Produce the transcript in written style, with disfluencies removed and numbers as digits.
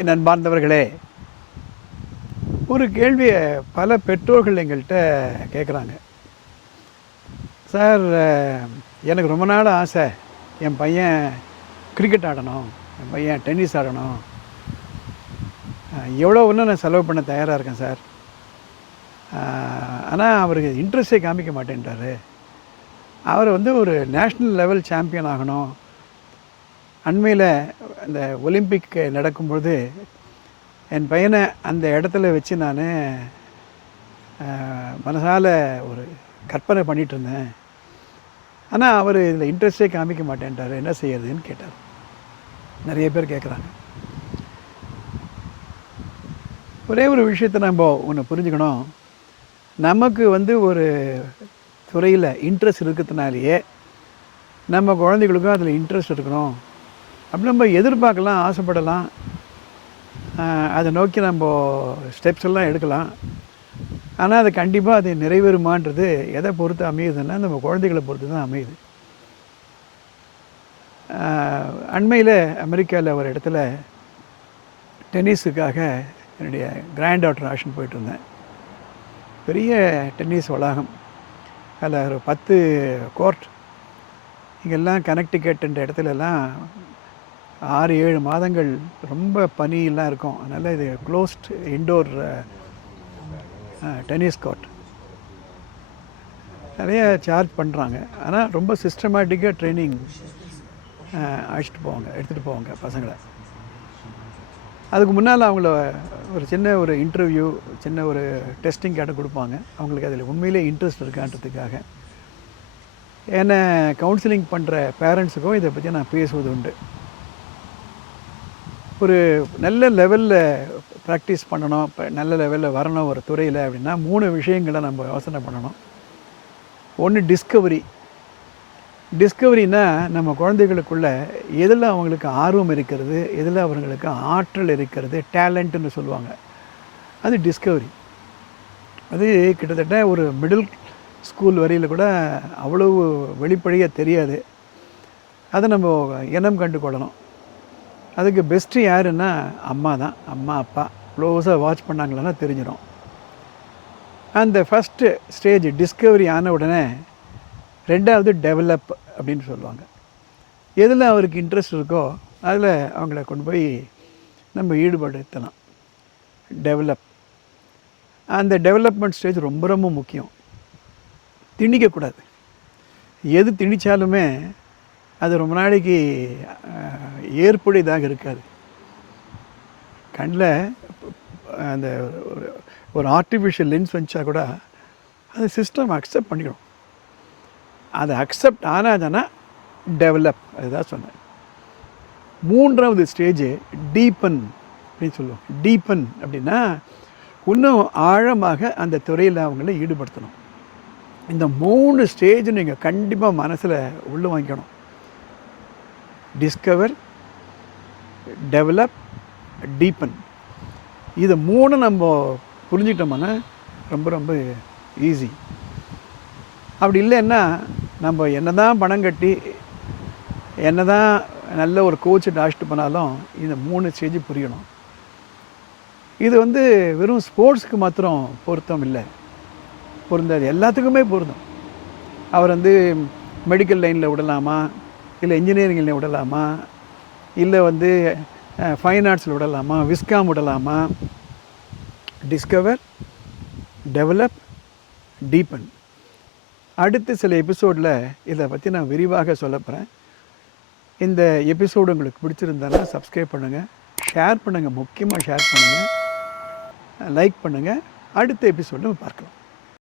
என் அன்பார்ந்தவர்களே, ஒரு கேள்வியை பல பெற்றோர்கள் எங்கள்கிட்ட கேட்குறாங்க. சார், எனக்கு ரொம்ப நாள் ஆசை, என் பையன் கிரிக்கெட் ஆடணும், என் பையன் டென்னிஸ் ஆடணும், எவ்வளோ ஒன்று நான் செலவு பண்ண தயாராக இருக்கேன் சார். ஆனால் அவருக்கு இன்ட்ரெஸ்டே காமிக்க மாட்டேன்ட்டார். அவர் ஒரு நேஷ்னல் லெவல் சாம்பியன் ஆகணும். அண்மையில் இந்த ஒலிம்பிக் நடக்கும்பொழுது என் பையனை அந்த இடத்துல வச்சு நான் மனசால் ஒரு கற்பனை பண்ணிகிட்டு இருந்தேன். ஆனால் அவர் இதில் இன்ட்ரெஸ்டே காமிக்க மாட்டேன்ட்டார், என்ன செய்யறதுன்னு கேட்டார். நிறைய பேர் கேட்குறாங்க. ஒரே ஒரு விஷயத்தை நம்ம ஒன்று புரிஞ்சுக்கணும். நமக்கு ஒரு துறையில் இன்ட்ரெஸ்ட் இருக்கிறதுனாலேயே நம்ம குழந்தைகளுக்கும் அதில் இன்ட்ரெஸ்ட் இருக்கணும் அப்படி நம்ம எதிர்பார்க்கலாம், ஆசைப்படலாம், அதை நோக்கி நம்ம ஸ்டெப்ஸ் எல்லாம் எடுக்கலாம். ஆனால் அது கண்டிப்பாக அது நிறைவேறுமான்றது எதை பொறுத்து அமையுதுன்னா நம்ம குழந்தைகளை பொறுத்து தான் அமையுது. அண்மையில் அமெரிக்காவில் ஒரு இடத்துல டென்னிஸுக்காக என்னுடைய கிராண்ட் டாட்டர் ஆஷன் போயிட்டு இருந்தேன். பெரிய டென்னிஸ் வளாகம், அதில் ஒரு 10 கோர்ட். இங்கெல்லாம் கனெக்டிகட்ன்ற இடத்துலலாம் 6-7 மாதங்கள் ரொம்ப பனியெல்லாம் இருக்கும். அதனால் இது க்ளோஸ்ட் இன்டோர் டென்னிஸ் கோர்ட். நிறைய சார்ஜ் பண்ணுறாங்க. ஆனால் ரொம்ப சிஸ்டமேட்டிக்காக ட்ரைனிங் எடுத்துகிட்டு போவாங்க பசங்களை. அதுக்கு முன்னால் அவங்கள ஒரு சின்ன இன்டர்வியூ, சின்ன டெஸ்டிங் கேட்ட கொடுப்பாங்க. அவங்களுக்கு அதில் உண்மையிலே இன்ட்ரெஸ்ட் இருக்கான்றதுக்காக. என்னை கவுன்சிலிங் பண்ணுற பேரண்ட்ஸுக்கும் இதை பற்றி நான் பேசுவது உண்டு. ஒரு நல்ல லெவலில் ப்ராக்டிஸ் பண்ணணும், நல்ல லெவலில் வரணும் ஒரு துறையில் அப்படின்னா 3 விஷயங்களை நம்ம யோசனை பண்ணணும். ஒன்று டிஸ்கவரினா நம்ம குழந்தைகளுக்குள்ள எதில் அவங்களுக்கு ஆர்வம் இருக்கிறது, எதில் அவங்களுக்கு ஆற்றல் இருக்கிறது, டேலண்ட்டுன்னு சொல்லுவாங்க. அது டிஸ்கவரி. அது கிட்டத்தட்ட ஒரு மிடில் ஸ்கூல் வரையில் கூட அவ்வளவு வெளிப்படையாக தெரியாது. அதை நம்ம இனம் கண்டு கொள்ளணும். அதுக்கு பெஸ்ட்டு யாருன்னா அம்மா தான். அம்மா அப்பா க்ளோஸாக வாட்ச் பண்ணாங்களன்னா தெரிஞ்சிடும். அந்த ஃபஸ்ட்டு ஸ்டேஜ் டிஸ்கவரி ஆன உடனே 2வது டெவலப் அப்படின்னு சொல்லுவாங்க. எதில் அவருக்கு இன்ட்ரெஸ்ட் இருக்கோ அதில் அவங்கள கொண்டு போய் நம்ம ஈடுபடுத்தலாம். டெவலப். அந்த டெவலப்மெண்ட் ஸ்டேஜ் ரொம்ப ரொம்ப முக்கியம். திணிக்கக்கூடாது. எது திணித்தாலுமே அது ரொம்ப நாளைக்கு ஏற்புடையதாக இருக்காது. கண்ணில் அந்த ஒரு ஆர்டிஃபிஷியல் லென்ஸ் வந்துச்சா கூட அது சிஸ்டம் அக்செப்ட் பண்ணிக்கணும். அதை அக்செப்ட் ஆனாதானா டெவலப். அதுதான் சொன்னேன். 3வது ஸ்டேஜ் டீப்பன் அப்படின்னு சொல்லுவோம். டீப்பன் அப்படின்னா இன்னும் ஆழமாக அந்த துறையில் அவங்கள ஈடுபடுத்தணும். இந்த 3 ஸ்டேஜ் நீங்கள் கண்டிப்பாக மனசில் உள்ள வாங்கிக்கணும். Discover, develop, deepen. இதை 3 நம்ம புரிஞ்சுக்கிட்டோம்னா ரொம்ப ரொம்ப ஈஸி. அப்படி இல்லைன்னா நம்ம என்ன தான் பணம் கட்டி என்ன தான் நல்ல ஒரு கோச்சு அழைச்சிட்டு போனாலும் இந்த 3 ஸ்டேஜ் புரியணும். இது வெறும் ஸ்போர்ட்ஸுக்கு மாத்திரம் பொருத்தம் இல்லை, பொருந்தாது, எல்லாத்துக்குமே பொருந்தும். அவர் மெடிக்கல் லைனில் விடலாமா, இல்லை இன்ஜினியரிங்கில் விடலாமா, இல்லை ஃபைன் ஆர்ட்ஸில் விடலாமா, விஸ்காம் விடலாமா. Discover, develop, deepen. அடுத்த சில எபிசோடில் இதை பற்றி நான் விரிவாக சொல்ல போகிறேன். இந்த எபிசோடு உங்களுக்கு பிடிச்சிருந்தாலும் சப்ஸ்கிரைப் பண்ணுங்கள், ஷேர் பண்ணுங்கள், முக்கியமாக ஷேர் பண்ணுங்கள், லைக் பண்ணுங்கள். அடுத்த எபிசோடில் பார்க்கலாம்.